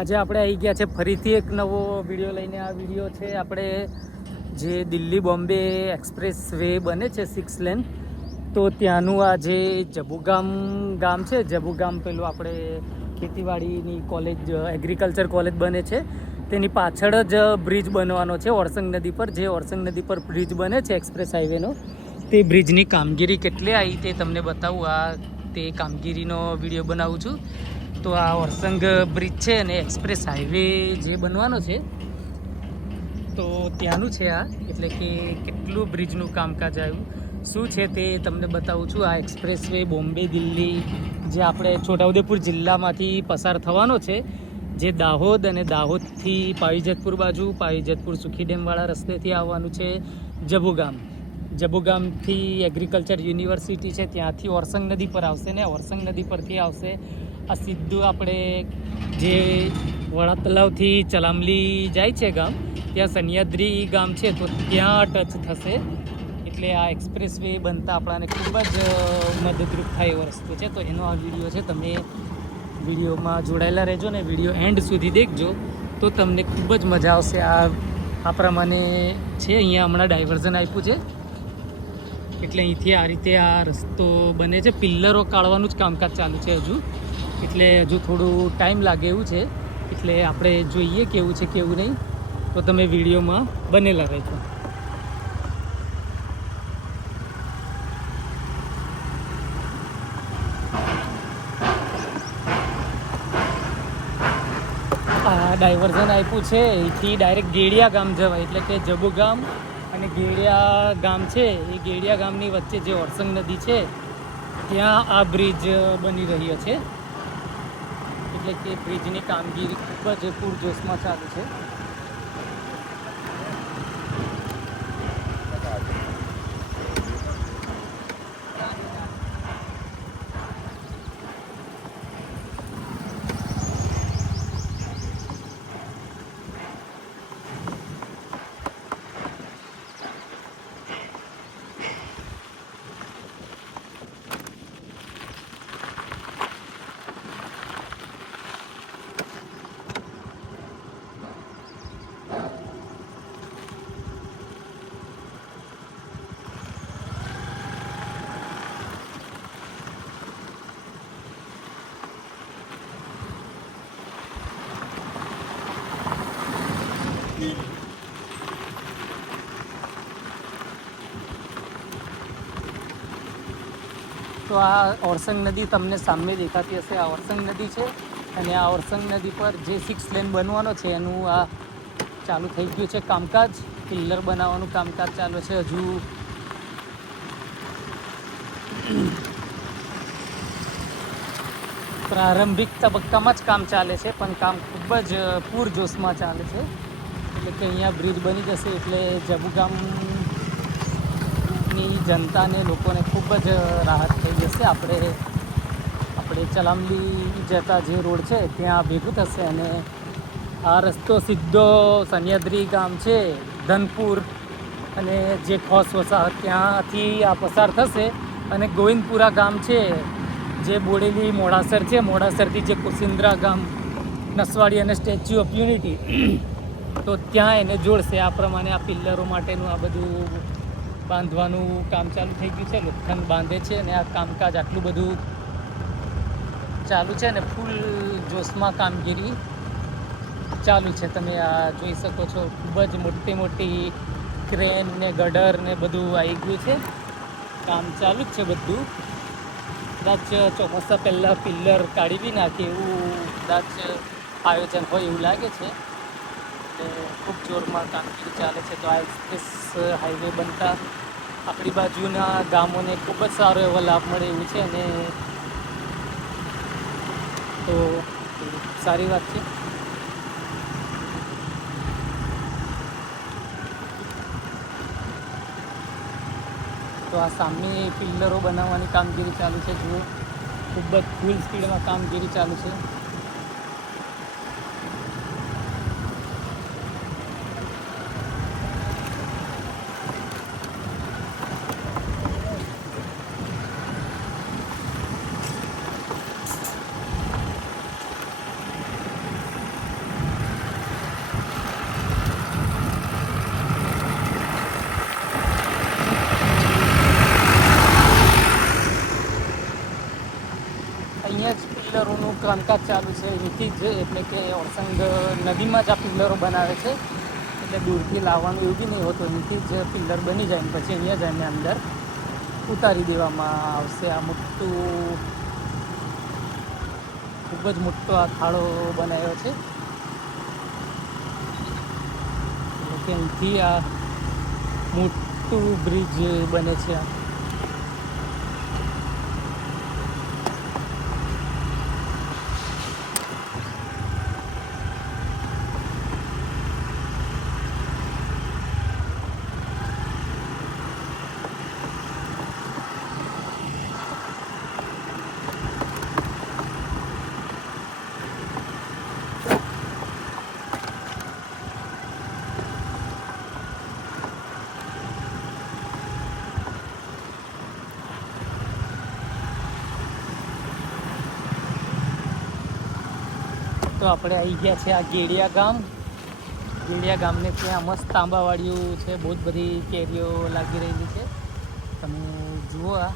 આજે આપણે આવી ગયા છે ફરીથી એક નવો વિડીયો લઈને. આ વિડીયો છે આપણે જે દિલ્હી બોમ્બે એક્સપ્રેસ વે બને છે 6 લેન, તો ત્યાંનું આ જે જબુગામ ગામ છે, જબુગામ પેલું આપણે ખેતીવાડીની કોલેજ એગ્રીકલ્ચર કોલેજ બને છે તેની પાછળ જ બ્રિજ બનવાનો છે ઓરસંગ નદી પર. જે ઓરસંગ નદી પર બ્રિજ બને છે એક્સપ્રેસ હાઈવેનો, તે બ્રિજની કામગીરી કેટલી આવી તે તમને બતાવું. આ તે કામગીરીનો વિડીયો બનાવું છું. તો આ ઓરસંગ બ્રિજ છે અને એક્સપ્રેસ હાઈવે જે બનવાનો છે તો ત્યાંનું છે આ. એટલે કે કેટલું બ્રિજનું કામકાજ આવ્યું શું છે તે તમને બતાવું છું. આ એક્સપ્રેસ વે બોમ્બે દિલ્હી જે આપણે છોટાઉદેપુર જિલ્લામાંથી પસાર થવાનો છે, જે દાહોદ અને દાહોદથી પાવીજતપુર બાજુ, પાવીજતપુર સુખી ડેમવાળા રસ્તેથી આવવાનું છે જબુગામ. જબુગામથી એગ્રીકલ્ચર યુનિવર્સિટી છે ત્યાંથી ઓરસંગ નદી પર આવશે ને ઓરસંગ નદી પરથી આવશે આ સીધું આપણે જે વડા તલાવથી ચલામલી જાય છે ગામ, ત્યાં સનિયાદ્રી ગામ છે તો ત્યાં ટચ થશે. એટલે આ એક્સપ્રેસ વે બનતા આપણાને ખૂબ જ મદદરૂપ થાય એવો રસ્તો છે. તો એનો આ વિડીયો છે, તમે વિડીયોમાં જોડાયેલા રહેજો ને વિડીયો એન્ડ સુધી દેખજો તો તમને ખૂબ જ મજા આવશે. આ પ્રમાણે છે, અહીંયા હમણાં ડાયવર્ઝન આપ્યું છે એટલે અહીંથી આ રીતે આ રસ્તો બને છે. પિલ્લરો કાઢવાનું જ કામકાજ ચાલુ છે હજુ, એટલે હજુ થોડું ટાઈમ લાગે એવું છે. એટલે આપણે જોઈએ કેવું છે કેવું નહીં, તો તમે વિડીયોમાં બનેલા રહેજો. આ ડાયવર્ઝન આપ્યું છે અહીંથી ડાયરેક્ટ ગેડિયા ગામ જવાય. એટલે કે જબુગામ અને ગેડિયા ગામ છે, એ ગેડિયા ગામની વચ્ચે જે ઓરસંગ નદી છે ત્યાં આ બ્રિજ બની રહ્યો છે. એટલે કે બ્રિજની કામગીરી ખૂબ જ પૂરજોશમાં ચાલુ છે. તો આ ઓરસંગ નદી તમને સામે દેખાતી હશે, આ ઓરસંગ નદી છે. અને આ ઓરસંગ નદી પર જે 6 લેન બનવાનો છે એનું આ ચાલુ થઈ ગયું છે કામકાજ. પિલ્લર બનાવવાનું કામકાજ ચાલુ છે. હજુ પ્રારંભિક તબક્કામાં જ કામ ચાલે છે, પણ કામ ખૂબ જ પૂરજોશમાં ચાલે છે. એટલે કે અહીંયા બ્રિજ બની જશે એટલે જબુગામની જનતાને, લોકોને ખૂબ જ રાહત થઈ જશે. આપણે ચલામલી જતા જે રોડ છે ત્યાં ભેગું થશે અને આ રસ્તો સીધો સનિયાદ્રી ગામ છે, ધનપુર અને જે ખોસ વસાહત ત્યાંથી આ પસાર થશે અને ગોવિંદપુરા ગામ છે જે બોડેલી મોડાસર છે, મોડાસરથી જે કુસિન્દ્રા ગામ, નસવાડી અને સ્ટેચ્યુ ઓફ યુનિટી તો ત્યાં એને જોડશે. આ પ્રમાણે આ પિલ્લરો માટેનું આ બધું બાંધવાનું કામ ચાલુ થઈ ગયું છે. લોખંડ બાંધે છે અને આ કામકાજ આટલું બધું ચાલુ છે ને ફૂલ જોશમાં કામગીરી ચાલુ છે. તમે આ જોઈ શકો છો, ખૂબ જ મોટી મોટી ક્રેન ને ગટર ને બધું આવી ગયું છે. કામ ચાલુ જ છે બધું. કદાચ ચોમાસા પહેલાં પિલ્લર કાઢી બી નાખે એવું કદાચ આયોજન હોય એવું લાગે છે. એટલે ખૂબ જોરમાં કામગીરી ચાલે છે. તો આ એક્સપ્રેસ હાઈવે બનતા આપણી બાજુના ગામોને ખૂબ જ સારો એવો લાભ મળે એવું છે અને તો સારી વાત છે. તો આ સામે પિલ્લરો બનાવવાની કામગીરી ચાલુ છે. જુઓ, ખૂબ જ ફૂલ સ્પીડમાં કામગીરી ચાલુ છે. કામકાજ ચાલુ છે અહીંથી જ, એટલે કે ઓરસંગ નદીમાં જ આ પિલ્લરો બનાવે છે, એટલે દૂરથી લાવવાનું એવું બી નહીં હોતું, અહીંથી જ પિલ્લર બની જાય ને પછી અહીંયા જ એને અંદર ઉતારી દેવામાં આવશે. આ મોટું, ખૂબ જ મોટો આ ખાડો બનાવ્યો છે, એટલે કે અહીંથી આ મોટું બ્રિજ બને છે. તો આપણે આવી ગયા છે આ ગેડિયા ગામ. ગેડિયા ગામને ત્યાં મસ્ત આંબાવાડીઓ છે, બહુ જ બધી કેરીઓ લાગી રહેલી છે. તમે જુઓ આ